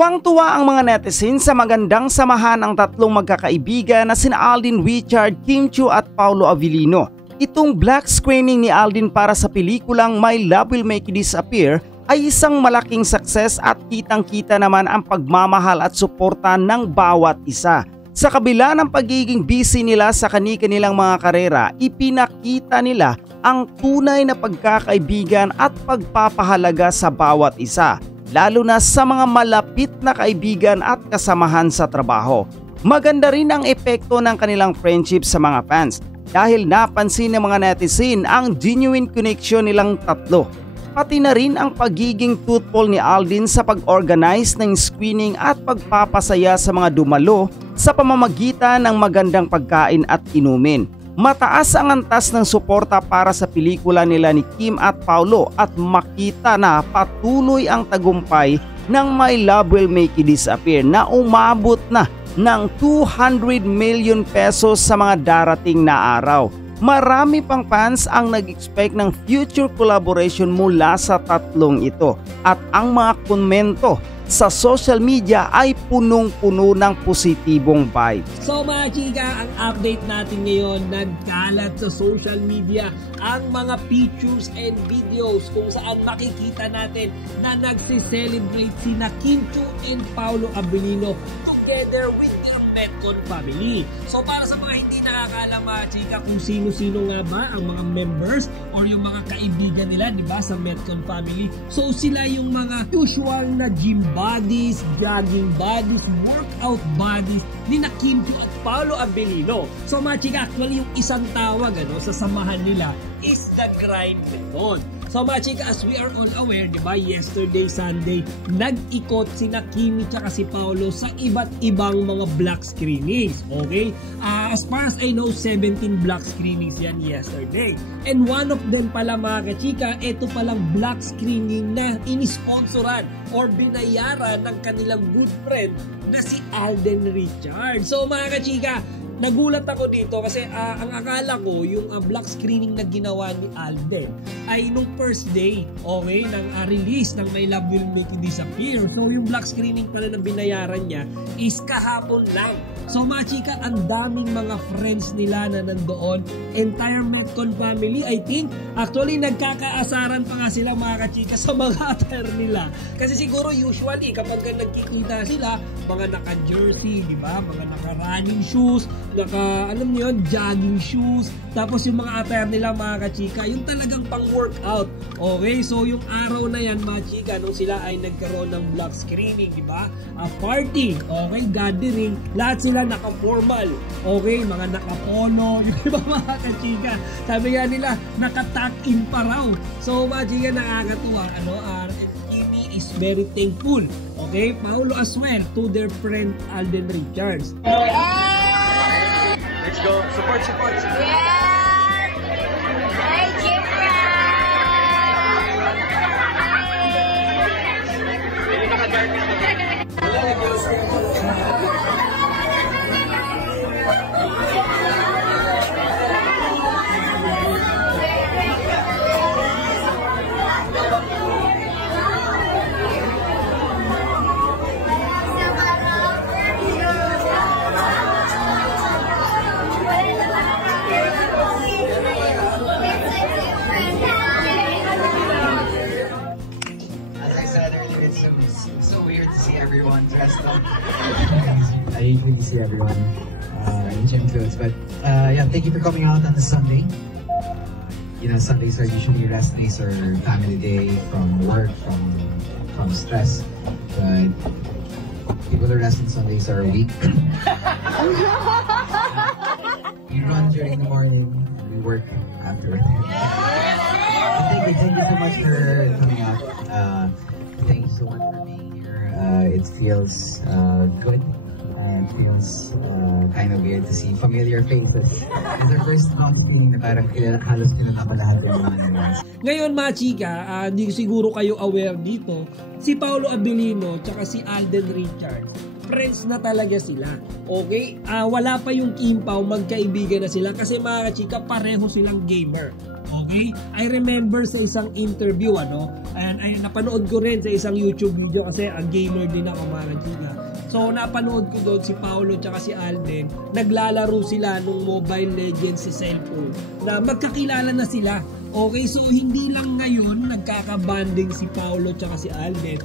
Tuwang-tuwa ang mga netizens sa magandang samahan ng tatlong magkakaibigan na sina Alden Richard, Kim Chiu at Paolo Avellino. Itong black screening ni Alden para sa pelikulang My Love Will Make You Disappear ay isang malaking success at kitang-kita naman ang pagmamahal at suporta ng bawat isa. Sa kabila ng pagiging busy nila sa kani-kanilang mga karera, ipinakita nila ang tunay na pagkakaibigan at pagpapahalaga sa bawat isa, lalo na sa mga malapit na kaibigan at kasamahan sa trabaho. Maganda rin ang epekto ng kanilang friendship sa mga fans dahil napansin ng mga netizen ang genuine connection nilang tatlo. Pati na rin ang pagiging truthful ni Alden sa pag-organize ng screening at pagpapasaya sa mga dumalo sa pamamagitan ng magandang pagkain at inumin. Mataas ang antas ng suporta para sa pelikula nila ni Kim at Paolo at makita na patuloy ang tagumpay ng My Love Will Make You Disappear na umabot na ng 200 million pesos sa mga darating na araw. Marami pang fans ang nag-expect ng future collaboration mula sa tatlong ito at ang mga komento sa social media ay punong-puno ng positibong vibes. So mga chika, ang update natin ngayon, nagkalat sa social media ang mga pictures and videos kung saan makikita natin na nagse-celebrate sina Kim Chiu and Paolo Avellino together with their Metcon family. So para sa mga hindi nakakaalam mga chika kung sino-sino nga ba ang mga members or yung mga kaibigan nila, di ba, sa Metcon family. So sila yung mga usual na gym buddies, jogging buddies, workout buddies ni na Kim Chiu at Paolo Avellino. So mga chika, actually yung isang tawag sa samahan nila is the grind method. So mga chika, as we are all aware, di ba, yesterday Sunday, nag-ikot sina Kimi tsaka si Paolo sa iba't ibang mga black screenings. Okay? As far as I know, 17 black screenings yan yesterday. And one of them pala mga kachika, ito palang black screening na inisponsoran or binayaran ng kanilang good friend na si Alden Richard. So mga kachika, nagulat ako dito kasi ang akala ko yung black screening na ginawa ni Alden ay nung first day, okay, ng release ng My Love Will Make You Disappear. So yung black screening pala na binayaran niya is kahapon lang. So mga chika, ang daming mga friends nila na nandoon, entire Metcon family, I think. Actually, nagkakaasaran pa nga sila mga kachika sa mga attire nila. Kasi siguro usually kapag nagkikita sila, mga naka-jersey, di ba? Mga naka-running shoes, alam niyo yun, jogging shoes. Tapos yung mga attire nila mga kachika, yung talagang pang-workout. Okay, so yung araw na yan mga chika, nung sila ay nagkaroon ng black screening, di ba? Party, okay, gathering, lahat sila naka-formal, okay, mga naka-polo, yung iba mga kachika. Sabi nga nila, naka-tuck-in pa raw. So mga chika, nakakatuwa, Kimi is very thankful, okay, Paolo as well, to their friend Alden Richards. Let's go, support. Yeah! Hey, Jeffrey! It's so weird to see everyone dressed up. I usually see everyone in gym clothes, but yeah, thank you for coming out on a Sunday. Sundays are usually rest days or family day from work, from stress. But people who rest on Sundays are weak. We run during the morning, we work after. Thank you so much for coming out. Thank you so much for being here. It feels good. It feels kind of weird to see familiar faces. It's our first outing na parang halos kilala ko lahat yung mga naman. Ngayon mga chika, di siguro kayo aware dito, si Paolo Avellino tsaka si Alden Richards, friends na talaga sila. Okay? Wala pa yung Kim Pao, magkaibigan na sila kasi mga chika, pareho silang gamer. Okay? I remember sa isang interview, and ay napanood ko rin sa isang YouTube video kasi gamer din ako, mga chika. So napanood ko doon si Paolo tsaka si Alden, naglalaro sila nung Mobile Legends sa cellphone na magkakilala na sila. Okay, so hindi lang ngayon nagkakabanding si Paolo tsaka si Alden.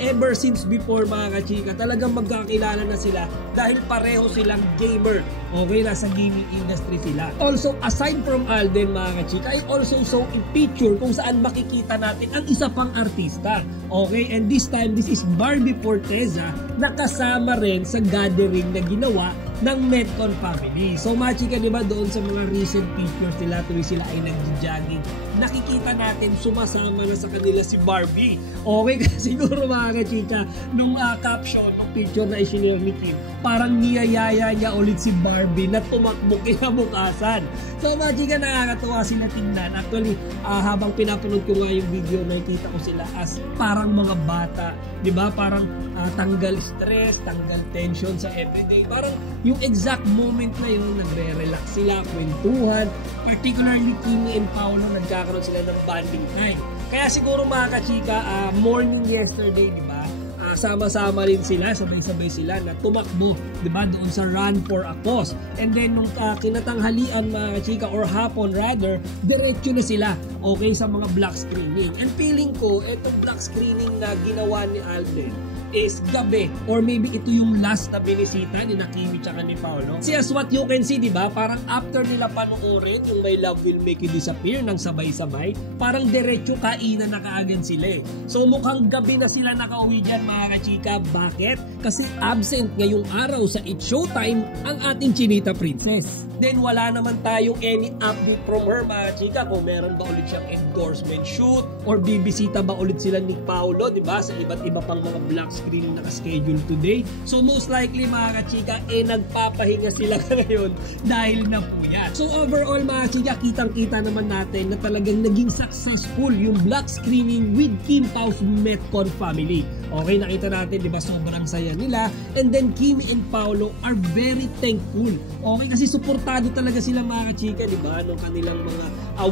Ever since before, mga kachika, talagang magkakilala na sila dahil pareho silang gamer. Okay, nasa gaming industry sila. Also, aside from Alden, mga kachika, I also saw a picture kung saan makikita natin ang isa pang artista. Okay, and this time, this is Barbie Forteza na kasama rin sa gathering na ginawa ng Metcon family. So mga chika, di ba, doon sa mga recent pictures nila tuloy sila ay nag-jogging, nakikita natin sumasama na sa kanila si Barbie. Okay, kasi siguro mga chika, nung caption, nung picture na isinare ni Kim, parang niyayaya niya ulit si Barbie na tumakbo kinabukasan. So mga chika, nakakatuwa sila tingnan. Actually, habang pinapanood ko nga yung video, nakikita ko sila as parang mga bata, di ba? Parang tanggal stress, tanggal tension sa everyday. Parang yung exact moment na yun, nagre-relax sila, kwentuhan. Particularly Kimi and Paolo, nagkakaroon sila ng bonding time. Kaya siguro mga kachika, morning yesterday, di ba? Sama-sama rin sila, sabay-sabay sila na tumakbo, di ba, doon sa Run for a Cause. And then nung kinatanghalian, mga kachika, or hapon rather, diretso na sila, okay, sa mga block screening. And feeling ko, itong block screening na ginawa ni Alden is gabi, or maybe ito yung last na binisita ni Kimi tsaka ni Paolo. See, as what you can see, di ba, parang after nila panoorin yung My Love Will Make You Disappear ng sabay-sabay, parang diretso kainan na kaagad sila. So mukhang gabi na sila nakauwi dyan, mga kachika. Bakit? Kasi absent ngayong araw sa It's Showtime ang ating Chinita Princess. Then wala naman tayong any update from her, mga kachika, kung meron ba ulit siyang endorsement shoot or bibisita ba ulit sila ni Paolo, di ba, sa iba't iba pang mga block screen na schedule today. So most likely, mga kachika, nagpapahinga sila ngayon dahil na po yan. So overall, mga kachika, kitang-kita naman natin na talagang naging successful yung block screening with Kim Pau's Metcon family. Okay, nakita natin, di ba, sobrang saya nila. And then Kimi and Paolo are very thankful. Okay, kasi suportado talaga sila, mga kachika, di ba, nung kanilang mga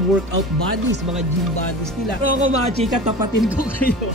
workout bodies, mga gym bodies nila. Pero ako, mga kachika, tapatin ko kayo.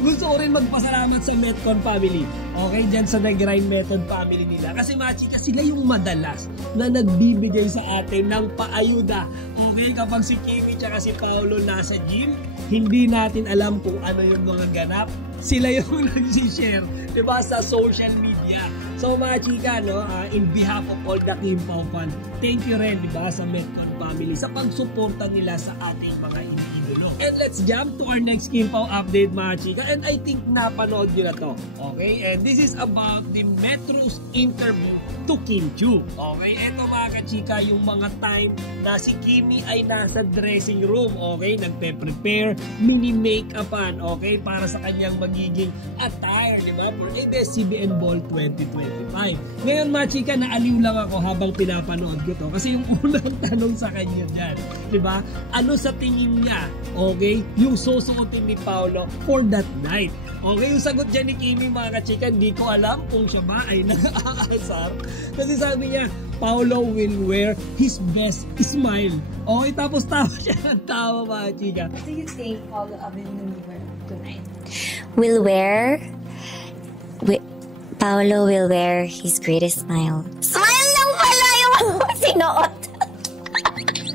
Gusto ko rin magpasalamat sa Metcon family. Okay, dyan sa nag-grind method family nila. Kasi mga chika, sila yung madalas na nagbibigay sa atin ng paayuda. Okay, kapag si Kimi tsaka si Paolo nasa gym, hindi natin alam kung ano yung mga ganap. Sila yung nagsishare, diba, sa social media. So mga chika, no, in behalf of all the Kim Pao fan, thank you rin, diba, sa Metcon family sa pagsuporta nila sa ating mga individual. And let's jump to our next Kim Pao update, mga chika. And I think napanood nyo na to. Okay, and this is about the Metro's interview to Kim Chiu. Okay, eto mga kachika, yung mga time na si Kimi ay nasa dressing room. Okay, nagpe-prepare, mini-make-upan, okay, para sa kanyang magiging attire, di ba, for ABS-CBN Ball 2025. Ngayon, mga chika, naaliw lang ako habang pinapanood ko to kasi yung unang tanong sa kanya dyan, di ba, ano sa tingin niya, okay, yung susuotin ni Paolo for that night. Okay, yung sagot dyan ni Kimi, mga kachika, hindi ko alam kung siya ba ay nag-aasar. Kasi sabi niya, Paolo will wear his best smile. Okay, tapos tawa siya ng tawa, mga chika. What do you think Paolo Avellino will wear tonight? Paolo will wear his greatest smile. Smile lang pala yung sinuot.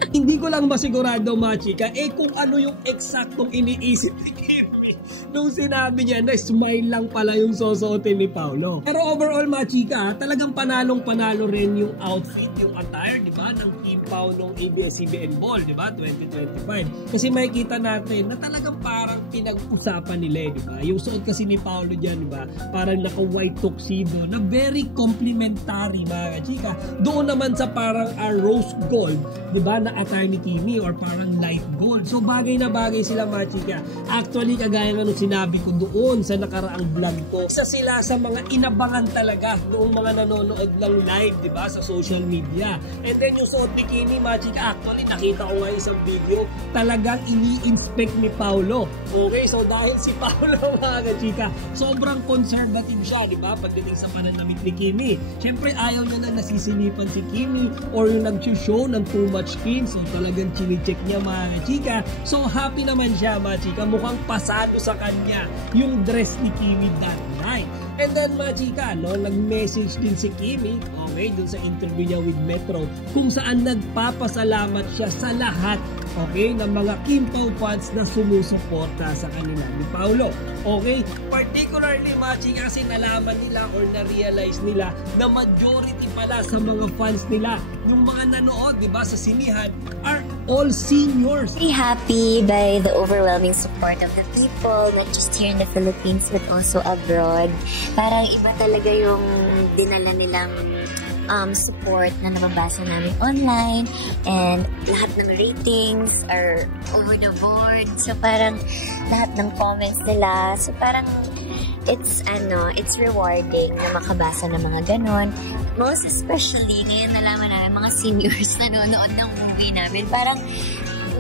Hindi ko lang masigurado, mga chika, kung ano yung eksaktong iniisip ni Kimi nung sinabi niya na smile lang pala yung susuotin ni Paolo. Pero overall, mga chika, talagang panalong-panalo rin yung outfit, yung attire, di ba, ng Kim Pao nung ABS-CBN Ball, di ba, 2025. Kasi makikita natin na talagang parang pinag-usapan nila, di ba? Yung suot kasi ni Paolo dyan, di ba, parang naka-white tuxedo na very complimentary, mga chika. Doon naman sa parang rose gold, di ba, na attire ni Kimi, or parang light gold. So bagay na bagay sila, mga chika. Actually, kagaya ng sinabi ko doon sa nakaraang vlog ko, isa sila sa mga inabangan talaga noong mga nanonood ng live, di ba, sa social media. And then yung suot ni Kimi, Machika, actually nakita ko ngayon sa video, talagang ini-inspect ni Paolo. Okay, so dahil si Paolo mga kachika, sobrang conservative siya, di ba? Pagdating sa pananamit ni Kimi. Siyempre ayaw niya na nasisinipan si Kimi or yung nag-show ng too much skin. So talagang chine-check niya mga kachika. So happy naman siya mga chika. Mukhang pasado sa kanya yung dress ni Kimi that night. And then mga chika, no, nag-message din si Kimi, okay, dun sa interview niya with Metro, kung saan nagpapasalamat siya sa lahat, okay, ng mga Kim Pao fans na sumusuporta sa kanila ni Paolo. Okay, particularly mga chika, kasi nalaman nila or na-realize nila na majority pala sa mga fans nila, yung mga nanood, di ba, sa sinihan, are all seniors. Very happy by the overwhelming support of the people, not just here in the Philippines but also abroad. Parang iba talaga yung dinala nilang support na nababasa namin online, and lahat ng ratings are over the board. So parang lahat ng comments nila, so parang it's rewarding na makabasa ng mga ganon. Most especially ngayon nalaman namin mga seniors na nanonood ng movie namin, parang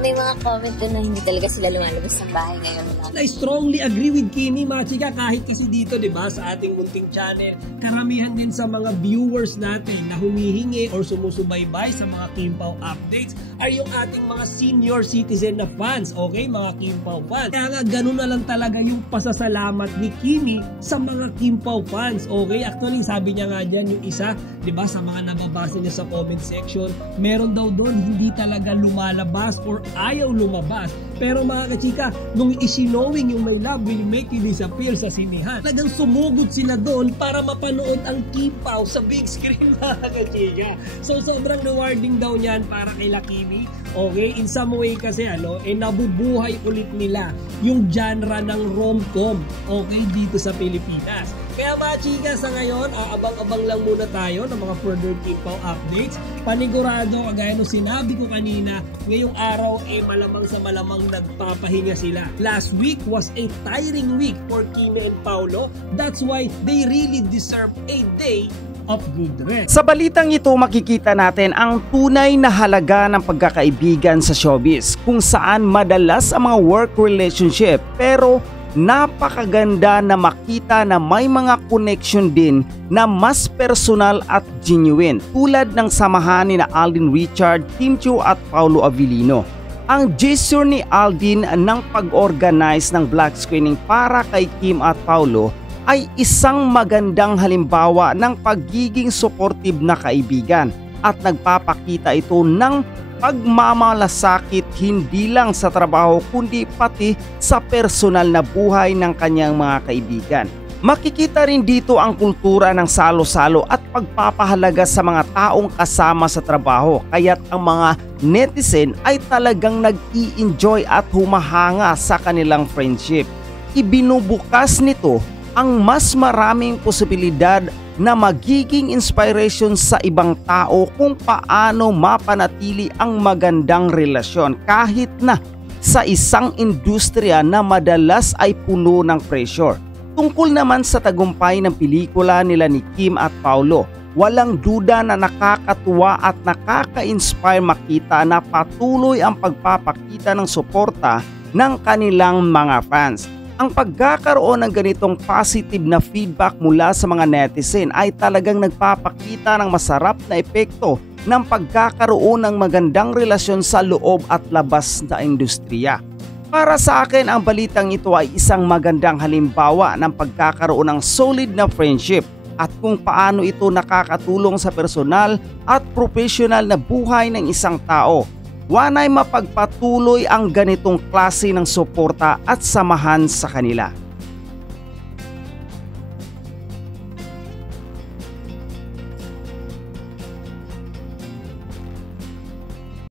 may mga comment doon na hindi talaga sila lumalabas ng bahay ngayon lang. I strongly agree with Kimi, Machika, kahit kasi dito, di ba, sa ating munting channel, karamihan din sa mga viewers natin na humihingi or sumusubaybay sa mga Kim Pao updates ay yung ating mga senior citizen na fans, okay, mga Kim Pao fans. Kaya nga, ganun na lang talaga yung pasasalamat ni Kimi sa mga Kim Pao fans, okay? Actually, sabi niya nga dyan, yung isa, di ba, sa mga nababasa niya sa comment section, meron daw doon hindi talaga lumalabas or ayaw lumabas. Pero mga kachika, nung isinowing yung My Love Will Make You Disappear sa sinihan, talagang sumugod sila doon para mapanood ang Kim Pao sa big screen mga kachika. So sobrang rewarding daw niyan para kay Kimi. Okay, in some way kasi nabubuhay ulit nila yung genre ng rom-com, okay, dito sa Pilipinas. Kaya mga chika, sa ngayon, abang-abang lang muna tayo ng mga further Kim Pao updates. Panigurado, kagaya nung sinabi ko kanina, ngayong araw malamang sa malamang nagpapahinga sila. Last week was a tiring week for Kimi and Paolo. That's why they really deserve a day of good rest. Sa balitang ito, makikita natin ang tunay na halaga ng pagkakaibigan sa showbiz, kung saan madalas ang mga work relationship, pero napakaganda na makita na may mga connection din na mas personal at genuine, tulad ng samahan ni Alden Richard, Kim Chiu at Paolo Avellino. Ang gesture ni Alden ng pag-organize ng black screening para kay Kim at Paolo ay isang magandang halimbawa ng pagiging supportive na kaibigan, at nagpapakita ito ng pagmamalasakit hindi lang sa trabaho kundi pati sa personal na buhay ng kanyang mga kaibigan. Makikita rin dito ang kultura ng salo-salo at pagpapahalaga sa mga taong kasama sa trabaho, kaya't ang mga netizen ay talagang nag-i-enjoy at humahanga sa kanilang friendship. Ibinubukas nito ang mas maraming posibilidad na magiging inspiration sa ibang tao kung paano mapanatili ang magandang relasyon kahit na sa isang industriya na madalas ay puno ng pressure. Tungkol naman sa tagumpay ng pelikula nila ni Kim at Paolo, walang duda na nakakatuwa at nakaka-inspire makita na patuloy ang pagpapakita ng suporta ng kanilang mga fans. Ang pagkakaroon ng ganitong positive na feedback mula sa mga netizen ay talagang nagpapakita ng masarap na epekto ng pagkakaroon ng magandang relasyon sa loob at labas na industriya. Para sa akin, ang balitang ito ay isang magandang halimbawa ng pagkakaroon ng solid na friendship at kung paano ito nakakatulong sa personal at professional na buhay ng isang tao. Wanay mapagpatuloy ang ganitong klase ng suporta at samahan sa kanila.